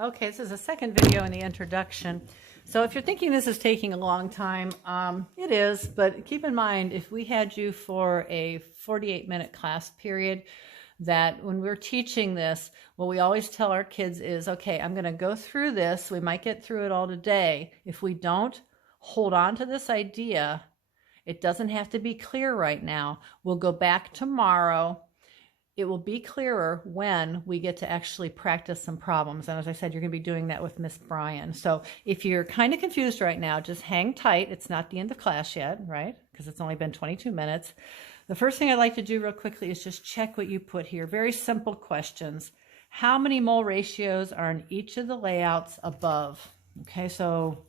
Okay, this is the second video in the introduction. So if you're thinking this is taking a long time, it is, but keep in mind, if we had you for a 48-minute class period, that when we're teaching this, what we always tell our kids is, okay, I'm going to go through this. We might get through it all today. If we don't hold on to this idea, it doesn't have to be clear right now. We'll go back tomorrow. It will be clearer when we get to actually practice some problems. And as I said, you're going to be doing that with Miss Bryan. So if you're kind of confused right now, just hang tight. It's not the end of class yet, right? Because it's only been 22 minutes. The first thing I'd like to do real quickly is just check what you put here. Very simple questions. How many mole ratios are in each of the layouts above? Okay, so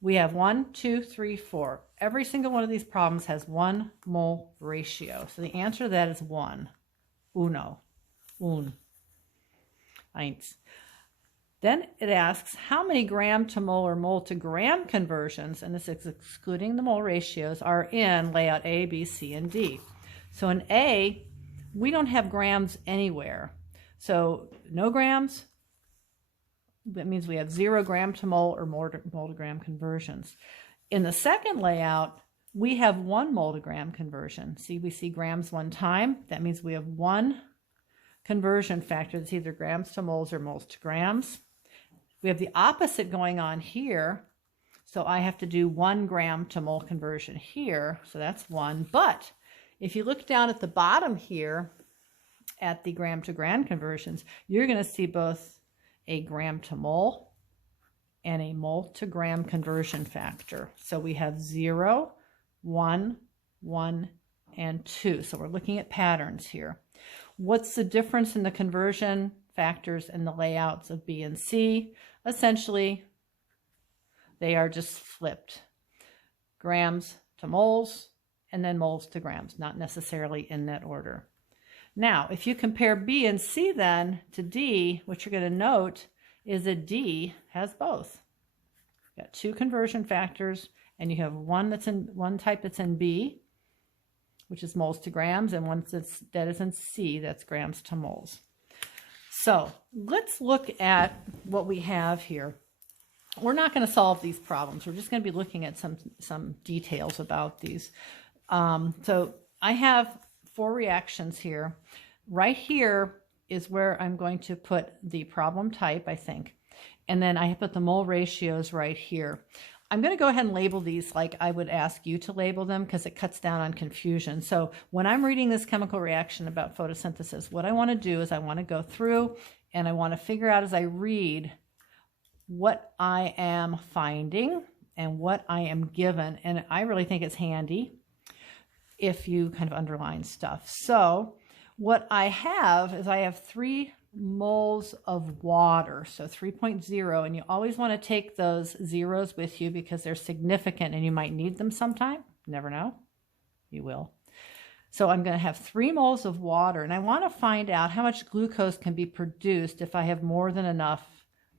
we have 1, 2, 3, 4. Every single one of these problems has 1 mole ratio. So the answer to that is 1. Uno, eins. Then it asks how many gram to mole or mole to gram conversions, and this is excluding the mole ratios, are in layout A, B, C, and D. So in A, we don't have grams anywhere. So no grams, that means we have 0 gram to mole or mole to gram conversions. In the second layout, we have 1 mole to gram conversion. See, we see grams one time. That means we have 1 conversion factor that's either grams to moles or moles to grams. We have the opposite going on here. So I have to do 1 gram to mole conversion here. So that's 1. But if you look down at the bottom here at the gram to gram conversions, you're going to see both a gram to mole and a mole to gram conversion factor. So we have 0, 1, 1, and 2. So we're looking at patterns here. What's the difference in the conversion factors and the layouts of B and C? Essentially, they are just flipped. Grams to moles and then moles to grams, not necessarily in that order. Now, if you compare B and C then to D, what you're going to note is that D has both. You've got 2 conversion factors, and you have one type that's in B, which is moles to grams, and one that is in C, that's grams to moles. So let's look at what we have here. We're not going to solve these problems. We're just going to be looking at some details about these. So I have 4 reactions here. Right here is where I'm going to put the problem type, I think. And then I put the mole ratios right here. I'm going to go ahead and label these like I would ask you to label them because it cuts down on confusion. So when I'm reading this chemical reaction about photosynthesis, what I want to do is I want to go through and I want to figure out as I read what I am finding and what I am given. And I really think it's handy if you kind of underline stuff. So what I have is I have 3 moles of water, so 3.0, and you always want to take those zeros with you because they're significant and you might need them sometime. Never know. You will. So I'm going to have 3 moles of water, and I want to find out how much glucose can be produced if I have more than enough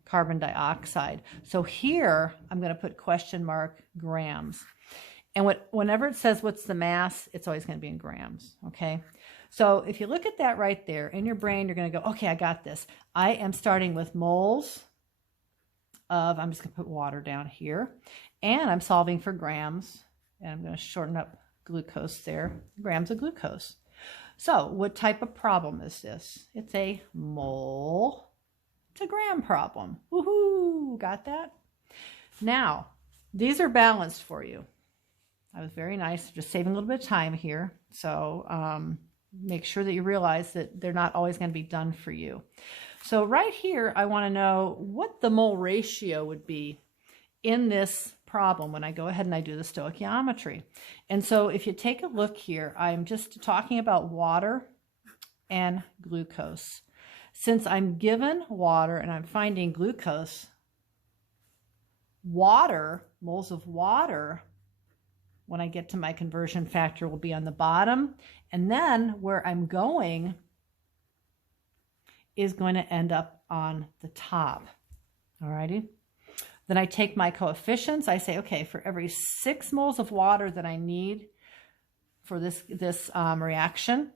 carbon dioxide. So here I'm going to put question mark grams. And whenever it says what's the mass, it's always going to be in grams, okay? So if you look at that right there, in your brain, you're going to go, okay, I got this. I am starting with moles of, I'm just going to put water down here, and I'm solving for grams, and I'm going to shorten up glucose there, grams of glucose. So what type of problem is this? It's a mole to gram problem. Woohoo! Got that? Now, these are balanced for you. I was very nice, just saving a little bit of time here. So make sure that you realize that they're not always going to be done for you. So right here, I want to know what the mole ratio would be in this problem when I go ahead and I do the stoichiometry. And so if you take a look here, I'm just talking about water and glucose. Since I'm given water and I'm finding glucose, moles of water, when I get to my conversion factor, will be on the bottom. And then where I'm going is going to end up on the top. All righty. Then I take my coefficients. I say, okay, for every 6 moles of water that I need for this reaction,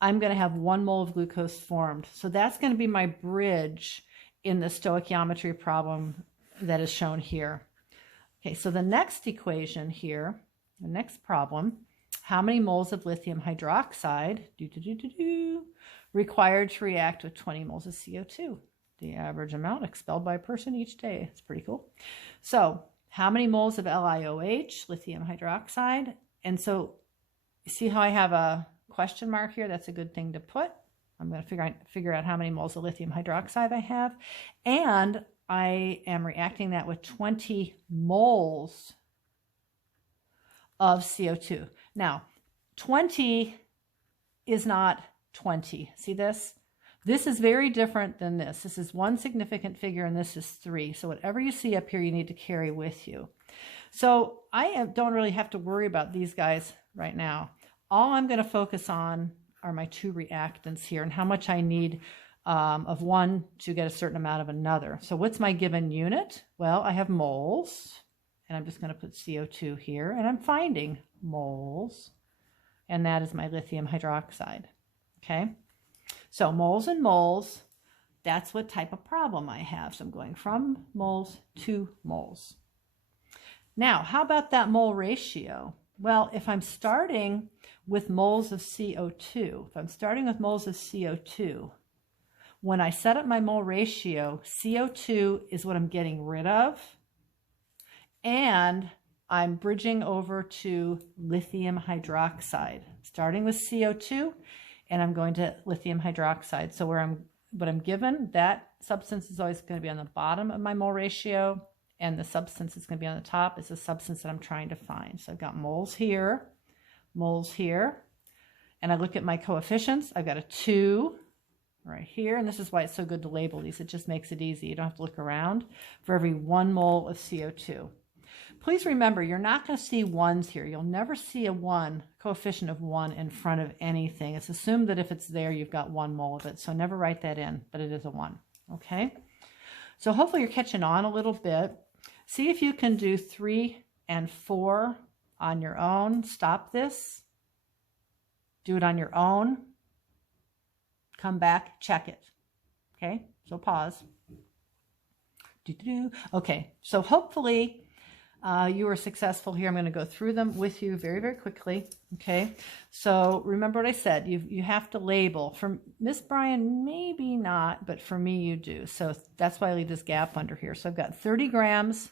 I'm going to have 1 mole of glucose formed. So that's going to be my bridge in the stoichiometry problem that is shown here. Okay, so the next equation here, the next problem, how many moles of lithium hydroxide required to react with 20 moles of CO2? The average amount expelled by a person each day. It's pretty cool. So how many moles of LiOH, lithium hydroxide? And so you see how I have a question mark here? That's a good thing to put. I'm going to figure out how many moles of lithium hydroxide I have. And I am reacting that with 20 moles of CO2. Now, 20 is not 20. See this? This is very different than this. This is one significant figure and this is 3. So whatever you see up here, you need to carry with you. So I don't really have to worry about these guys right now. All I'm going to focus on are my 2 reactants here and how much I need of one to get a certain amount of another. So what's my given unit? Well, I have moles, and I'm just going to put CO2 here, and I'm finding moles, and that is my lithium hydroxide. Okay, so moles and moles, that's what type of problem I have. So I'm going from moles to moles. Now, how about that mole ratio? Well, if I'm starting with moles of CO2, when I set up my mole ratio, CO2 is what I'm getting rid of, and I'm bridging over to lithium hydroxide, starting with CO2, and I'm going to lithium hydroxide. So what I'm given, that substance is always going to be on the bottom of my mole ratio, and the substance that's going to be on the top is the substance that I'm trying to find. So I've got moles here, and I look at my coefficients. I've got a 2 right here, and this is why it's so good to label these. It just makes it easy. You don't have to look around for every 1 mole of CO2. Please remember, you're not going to see 1s here. You'll never see a 1, coefficient of 1 in front of anything. It's assumed that if it's there, you've got 1 mole of it. So never write that in, but it is a 1. Okay? So hopefully you're catching on a little bit. See if you can do 3 and 4 on your own. Stop this. Do it on your own. Come back, check it. Okay, so pause. Okay, so hopefully you were successful here. I'm going to go through them with you very, very quickly. Okay, so remember what I said. You have to label. For Miss Bryan, maybe not, but for me, you do. So that's why I leave this gap under here. So I've got 30 grams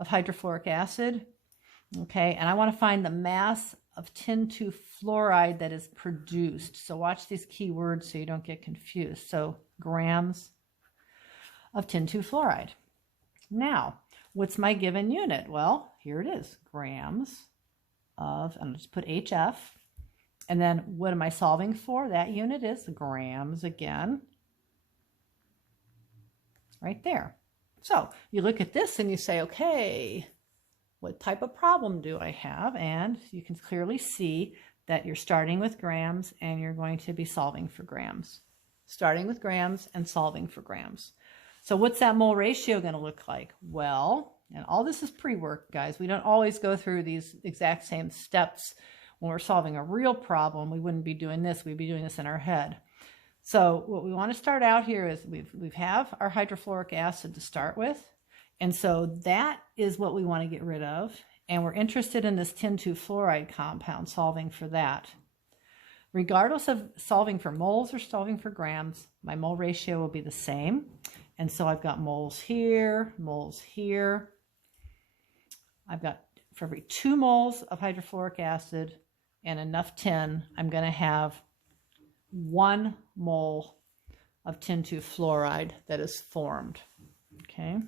of hydrofluoric acid. Okay, and I want to find the mass of tin 2 fluoride that is produced. So watch these key words so you don't get confused. So grams of tin 2 fluoride. Now, what's my given unit? Well, here it is, grams of, and I'll just put HF. And then what am I solving for? That unit is grams again, right there. So you look at this and you say, okay, what type of problem do I have? And you can clearly see that you're starting with grams and you're going to be solving for grams. Starting with grams and solving for grams. So what's that mole ratio going to look like? Well, and all this is pre-work, guys. We don't always go through these exact same steps when we're solving a real problem. We wouldn't be doing this. We'd be doing this in our head. So what we want to start out here is we have our hydrofluoric acid to start with. And so that is what we want to get rid of. And we're interested in this tin 2 fluoride compound, solving for that. Regardless of solving for moles or solving for grams, my mole ratio will be the same. And so I've got moles here, moles here. I've got, for every 2 moles of hydrofluoric acid and enough tin, I'm going to have 1 mole of tin 2 fluoride that is formed. Okay.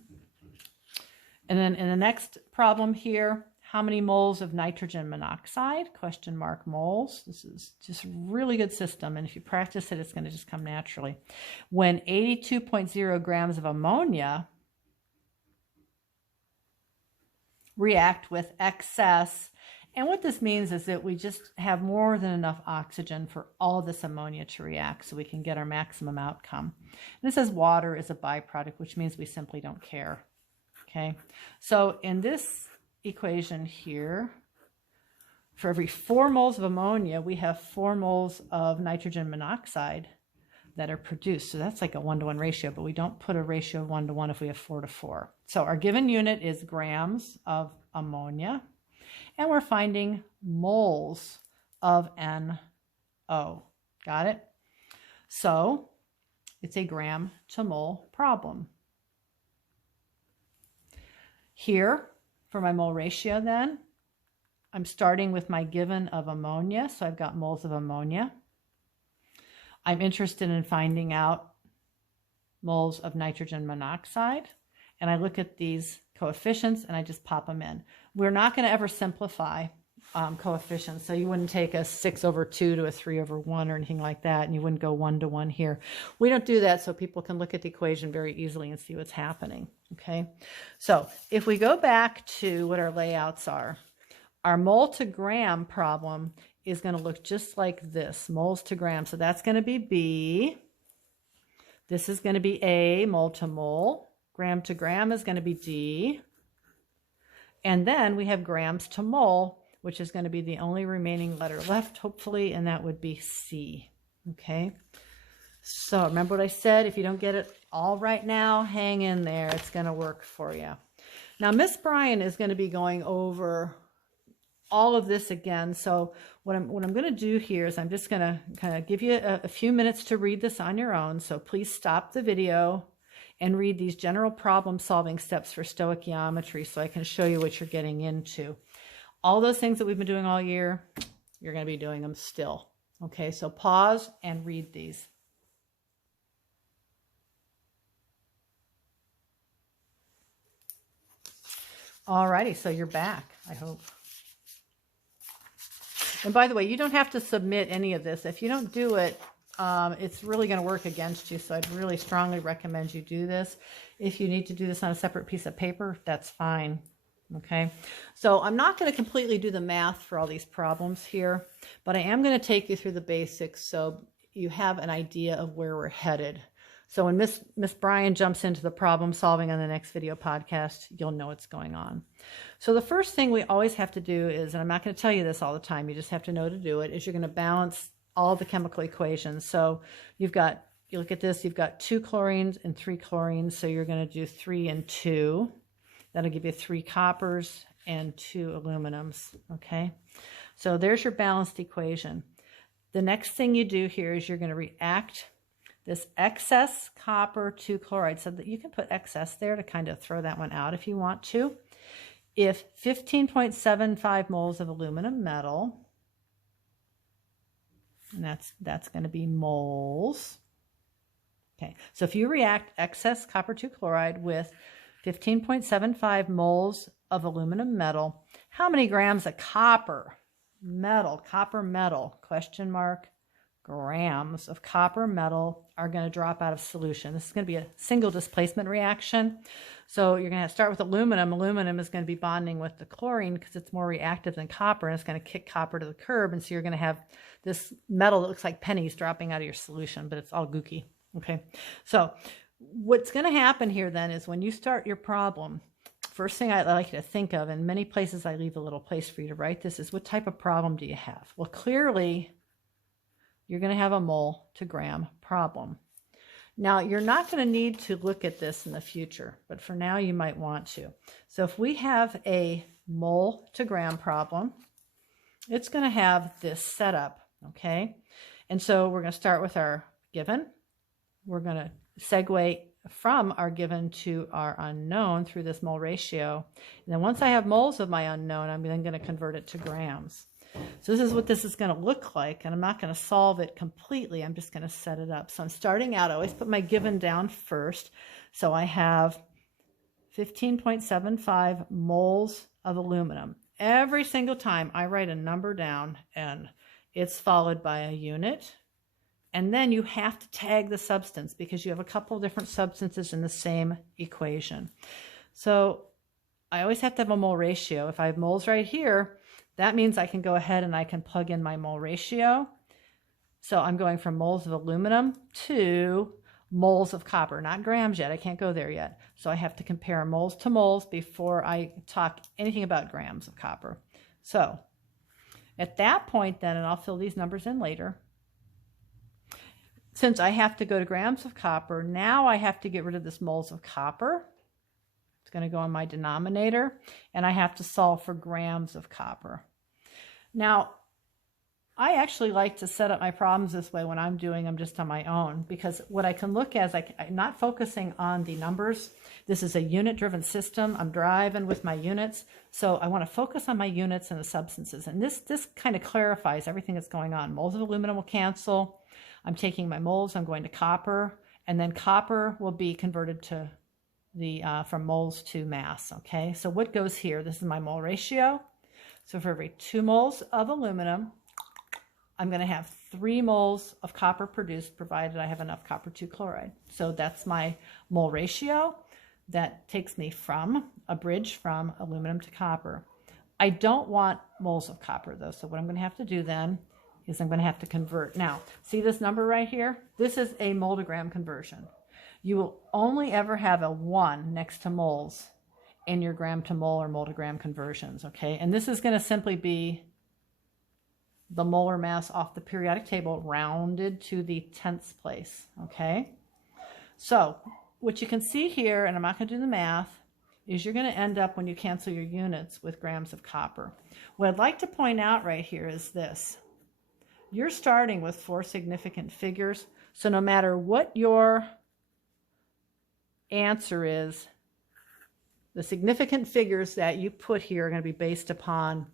And then in the next problem here, how many moles of nitrogen monoxide? Question mark moles. This is just a really good system. And if you practice it, it's going to just come naturally. When 82.0 grams of ammonia react with excess. And what this means is that we just have more than enough oxygen for all of this ammonia to react so we can get our maximum outcome. And it says water is a byproduct, which means we simply don't care. Okay, so in this equation here, for every 4 moles of ammonia, we have 4 moles of nitrogen monoxide. that are produced. So that's like a 1-to-1 ratio, but we don't put a ratio of 1-to-1 if we have 4-to-4. So our given unit is grams of ammonia, and we're finding moles of NO. Got it? So it's a gram to mole problem. Here, for my mole ratio then, I'm starting with my given of ammonia, so I've got moles of ammonia. I'm interested in finding out moles of nitrogen monoxide, and I look at these coefficients and I just pop them in. We're not going to ever simplify coefficients, so you wouldn't take a 6/2 to a 3/1 or anything like that, and you wouldn't go 1-to-1 here. We don't do that so people can look at the equation very easily and see what's happening. Okay, so if we go back to what our layouts are, our mole to gram problem is going to look just like this, moles to gram. So that's going to be B. This is going to be A, mole to mole. Gram to gram is going to be D. And then we have grams to mole, which is going to be the only remaining letter left, hopefully, and that would be C. Okay. So remember what I said, if you don't get it all right now, hang in there. It's going to work for you. Now, Miss Bryan is going to be going over all of this again. So what I'm going to do here is I'm just going to kind of give you a few minutes to read this on your own. So please stop the video and read these general problem solving steps for stoichiometry so I can show you what you're getting into. All those things that we've been doing all year, you're going to be doing them still. Okay, so pause and read these. Alrighty, so you're back, I hope. And by the way, you don't have to submit any of this. If you don't do it, it's really going to work against you. So I'd really strongly recommend you do this. If you need to do this on a separate piece of paper, that's fine. Okay. So I'm not going to completely do the math for all these problems here, but I am going to take you through the basics so you have an idea of where we're headed. So when Miss Bryan jumps into the problem solving on the next video podcast, you'll know what's going on. So the first thing we always have to do is, and I'm not going to tell you this all the time, you just have to know to do it, is you're going to balance all the chemical equations. So you look at this, you've got 2 chlorines and 3 chlorines. So you're going to do 3 and 2. That'll give you 3 coppers and 2 aluminums. Okay. So there's your balanced equation. The next thing you do here is you're going to react this excess copper to chloride, so that you can put excess there to kind of throw that one out if you want to. If 15.75 moles of aluminum metal, and that's going to be moles. Okay, so if you react excess copper to chloride with 15.75 moles of aluminum metal, how many grams of copper metal, question mark, grams of copper metal are going to drop out of solution? This is going to be a single displacement reaction. So you're going to start with aluminum. Aluminum is going to be bonding with the chlorine because it's more reactive than copper, and it's going to kick copper to the curb. And so you're going to have this metal that looks like pennies dropping out of your solution, but it's all gooky. Okay. So what's going to happen here then is when you start your problem, first thing I'd like you to think of, and many places I leave a little place for you to write this, is what type of problem do you have? Well, clearly you're going to have a mole to gram problem. Now, you're not going to need to look at this in the future, but for now you might want to. So if we have a mole to gram problem, it's going to have this setup, okay? And so we're going to start with our given. We're going to segue from our given to our unknown through this mole ratio. And then once I have moles of my unknown, I'm then going to convert it to grams. So this is what this is going to look like, and I'm not going to solve it completely. I'm just going to set it up. So I'm starting out, I always put my given down first. So I have 15.75 moles of aluminum. Every single time I write a number down, and it's followed by a unit. And then you have to tag the substance because you have a couple of different substances in the same equation. So I always have to have a mole ratio. If I have moles right here, that means I can go ahead and I can plug in my mole ratio. So I'm going from moles of aluminum to moles of copper, not grams yet. I can't go there yet. So I have to compare moles to moles before I talk anything about grams of copper. So at that point then, and I'll fill these numbers in later, since I have to go to grams of copper, now I have to get rid of this moles of copper. It's going to go on my denominator, and I have to solve for grams of copper. Now, I actually like to set up my problems this way when I'm doing them just on my own, because what I can look at is I'm not focusing on the numbers. This is a unit-driven system. I'm driving with my units, so I want to focus on my units and the substances. And this kind of clarifies everything that's going on. Moles of aluminum will cancel. I'm taking my moles, I'm going to copper, and then copper will be converted to the from moles to mass. Okay, so what goes here? This is my mole ratio. So for every 2 moles of aluminum, I'm going to have 3 moles of copper produced, provided I have enough copper 2 chloride. So that's my mole ratio. That takes me from a bridge from aluminum to copper. I don't want moles of copper though, so what I'm going to have to do then is I'm going to have to convert. Now, see this number right here? This is a mole to gram conversion. You will only ever have a 1 next to moles in your gram to mole or mole to gram conversions, okay? And this is going to simply be the molar mass off the periodic table rounded to the 10th place, okay? So what you can see here, and I'm not going to do the math, is you're going to end up, when you cancel your units, with grams of copper. What I'd like to point out right here is this. You're starting with 4 significant figures, so no matter what your answer is, the significant figures that you put here are going to be based upon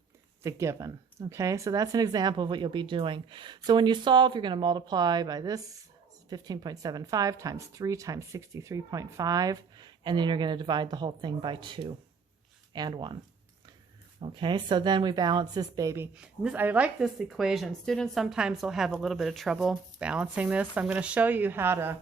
the given. Okay, so that's an example of what you'll be doing. So when you solve, you're going to multiply by this, 15.75 times 3 times 63.5, and then you're going to divide the whole thing by 2 and 1. Okay, so then we balance this baby. And this, I like this equation. Students sometimes will have a little bit of trouble balancing this. So I'm going to show you how to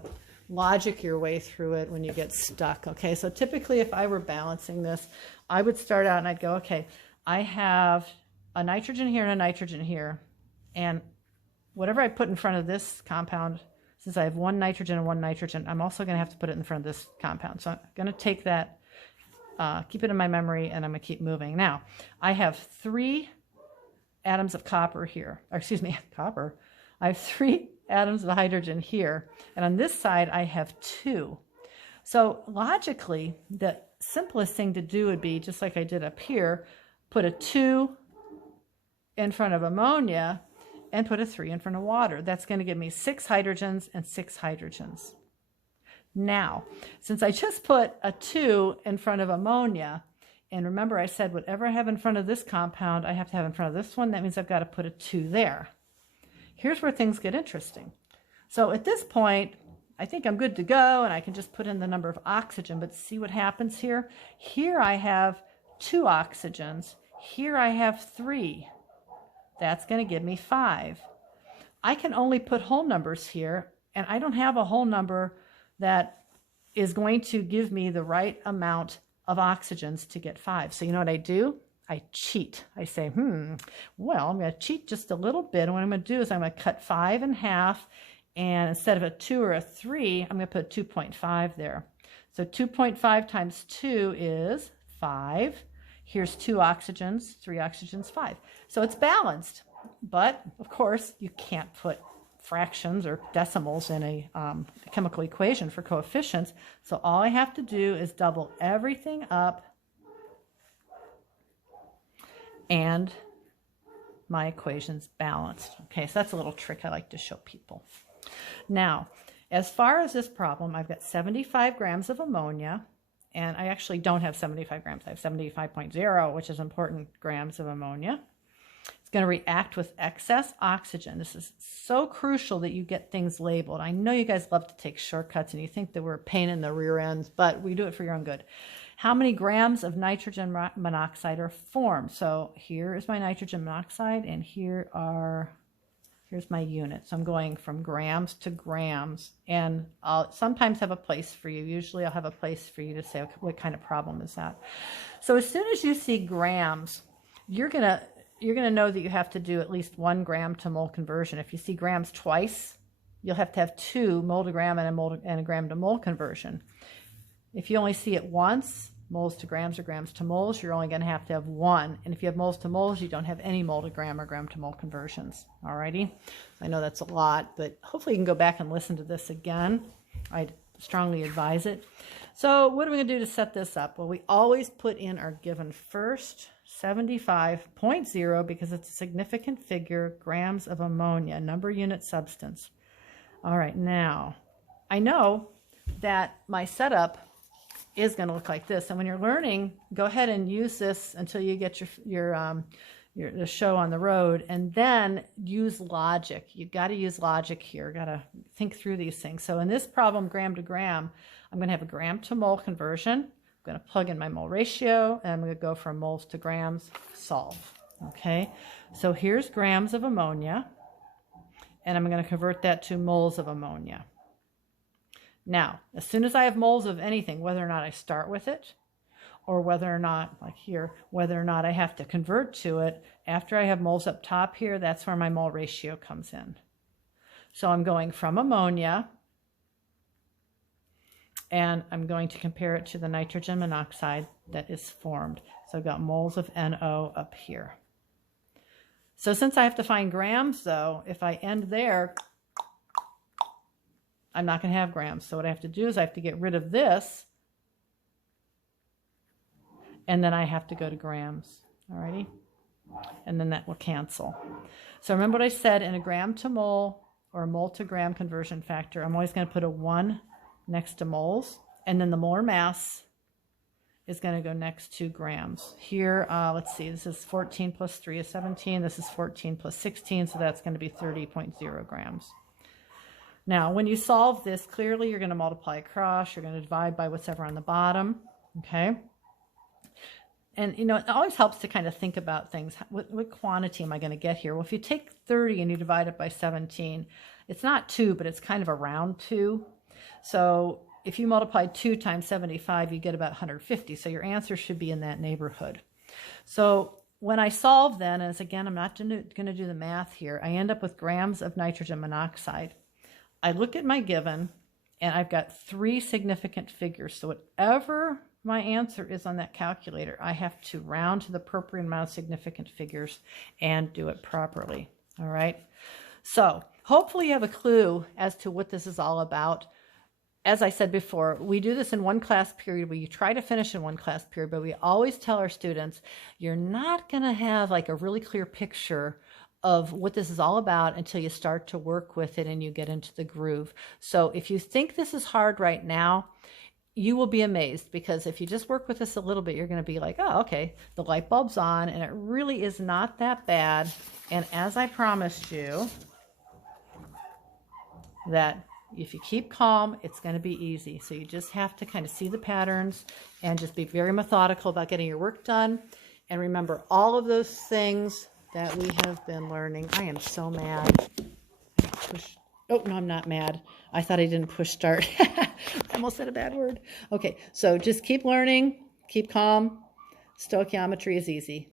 logic your way through it when you get stuck. Okay, so typically if I were balancing this, I would start out and I'd go, okay, I have a nitrogen here and a nitrogen here, and whatever I put in front of this compound, since I have 1 nitrogen and 1 nitrogen, I'm also going to have to put it in front of this compound. So I'm going to take that, keep it in my memory, and I'm going to keep moving. Now, I have 3 atoms of copper here, or excuse me, copper. I have 3 atoms of hydrogen here, and on this side I have 2. So logically, the simplest thing to do would be, just like I did up here, put a 2 in front of ammonia and put a 3 in front of water. That's going to give me 6 hydrogens and 6 hydrogens. Now, since I just put a 2 in front of ammonia, and remember I said whatever I have in front of this compound, I have to have in front of this one, that means I've got to put a 2 there. Here's where things get interesting. So at this point, I think I'm good to go, and I can just put in the number of oxygen, but see what happens here? Here I have 2 oxygens. Here I have 3. That's going to give me 5. I can only put whole numbers here, and I don't have a whole number that is going to give me the right amount of oxygens to get 5. So you know what I do? I cheat. I say, well, I'm going to cheat just a little bit. And what I'm going to do is I'm going to cut 5 in half. And instead of a 2 or a 3, I'm going to put 2.5 there. So 2.5 times 2 is 5. Here's 2 oxygens, 3 oxygens, 5. So it's balanced. But, of course, you can't put fractions or decimals in a chemical equation for coefficients. So all I have to do is double everything up, and my equation's balanced. Okay, so that's a little trick I like to show people. Now, as far as this problem, I've got 75 grams of ammonia, and I actually don't have 75 grams. I have 75.0, which is important, grams of ammonia. It's going to react with excess oxygen. This is so crucial that you get things labeled. I know you guys love to take shortcuts, and you think that we're a pain in the rear ends, but we do it for your own good. How many grams of nitrogen monoxide are formed? So here is my nitrogen monoxide, and here's my unit. So I'm going from grams to grams, and I'll sometimes have a place for you. Usually I'll have a place for you to say, okay, what kind of problem is that? So as soon as you see grams, you're gonna know that you have to do at least 1 gram to mole conversion. If you see grams twice, you'll have to have 2 mole to gram and a gram to mole conversion. If you only see it once, moles to grams or grams to moles, you're only going to have one. And if you have moles to moles, you don't have any mole to gram or gram to mole conversions. Alrighty? I know that's a lot, but hopefully you can go back and listen to this again. I'd strongly advise it. So what are we going to do to set this up? Well, we always put in our given first, 75.0, because it's a significant figure, grams of ammonia, number unit substance. All right, now, I know that my setup is going to look like this. And when you're learning, go ahead and use this until you get the show on the road, and then use logic. You've got to use logic here. Got to think through these things. So in this problem, gram to gram, I'm going to have a gram to mole conversion. I'm going to plug in my mole ratio, and I'm going to go from moles to grams, solve. Okay, so here's grams of ammonia, and I'm going to convert that to moles of ammonia. Now, as soon as I have moles of anything, whether or not I start with it, or whether or not, like here, whether or not I have to convert to it, after I have moles up top here, that's where my mole ratio comes in. So I'm going from ammonia, and I'm going to compare it to the nitrogen monoxide that is formed. So I've got moles of NO up here. So since I have to find grams, though, if I end there, I'm not going to have grams. So what I have to do is I have to get rid of this, and then I have to go to grams. Alrighty? And then that will cancel. So remember what I said, in a gram to mole or a mole to gram conversion factor, I'm always going to put a 1 next to moles, and then the molar mass is going to go next to grams. Here, let's see, this is 14 plus 3 is 17. This is 14 plus 16, so that's going to be 30.0 grams. Now, when you solve this, clearly you're going to multiply across. You're going to divide by whatever on the bottom, okay? And, you know, it always helps to kind of think about things. What quantity am I going to get here? Well, if you take 30 and you divide it by 17, it's not 2, but it's kind of around 2. So if you multiply 2 times 75, you get about 150. So your answer should be in that neighborhood. So when I solve then, as again, I'm not going to do the math here, I end up with grams of nitrogen monoxide. I look at my given, and I've got 3 significant figures. So whatever my answer is on that calculator, I have to round to the appropriate amount of significant figures and do it properly. All right. So hopefully you have a clue as to what this is all about. As I said before, we do this in one class period. We try to finish in one class period, but we always tell our students, you're not going to have like a really clear picture of what this is all about until you start to work with it and you get into the groove. So if you think this is hard right now, you will be amazed, because if you just work with this a little bit, you're going to be like, oh, okay, the light bulb's on, and it really is not that bad. And as I promised you, that if you keep calm, it's going to be easy. So you just have to kind of see the patterns and just be very methodical about getting your work done. And remember all of those things that we have been learning. I am so mad. Oh, no, I'm not mad. I thought I didn't push start. I almost said a bad word. Okay, so just keep learning, keep calm. Stoichiometry is easy.